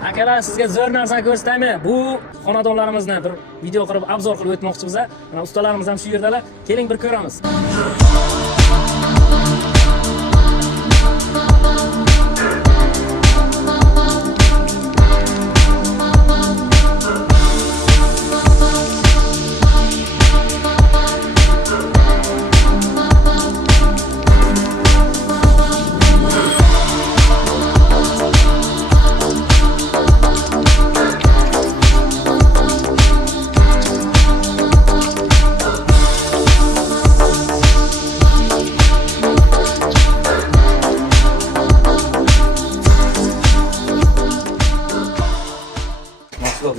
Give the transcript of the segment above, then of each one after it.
Akalar, sizga zo'r narsani ko'rsataymi? Bu xonadonlarimizni bir video qilib obzor qilib o'tmoqchimiz. Mana ustalarimiz ham shu yerdalar. Keling bir ko'ramiz.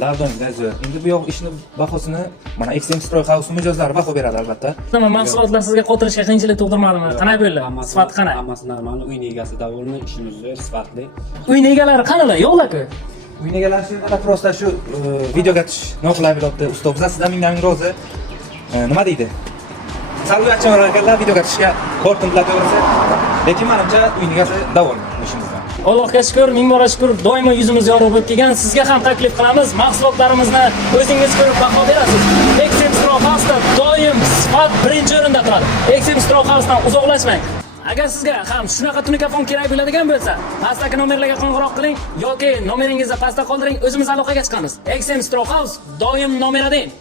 Lardonda zo'r. Endi bu yoq ishni bahosini mana XM Stroy House mijozlari baho beradi albatta. Nima mahsulotlar sizga qotirishga qiyinchilik tug'dirmadimi? Qanday bo'ldi? Sifati qanday? Hammasi normal, uy egasi davolmi, ishimiz zo'r, sifatli. Uy egalari qanalar? Yo'qlar-ku. Uy egalari shu prosta shu videoga tush noqulay bo'libdi. Usta biz sizdan ming rozi. Nima deydi? Salbiy ekanlar videoga tushishga qo'rqintilaversa, lekin menimcha uy egasi davol ishimizda. Allohga shukr, ming bora shukr, doimo yuzimiz yorug' bo'lib kelgan. Sizga ham taklif qilamiz. Mahsulotlarimizni o'zingiz ko'rib baho berasiz. XM Stroy House'da doim sifat birinchi o'rinda turadi. XM Stroy House'dan uzoqlashmang. Agar sizga ham shunaqa tunikafon kerak bo'ladigan bo'lsa, pastdagi nomerlarga qo'ng'iroq qiling yoki nomeringizni pastda qoldiring, o'zimiz aloqaga chiqamiz. XM Stroy House doim nomeradang.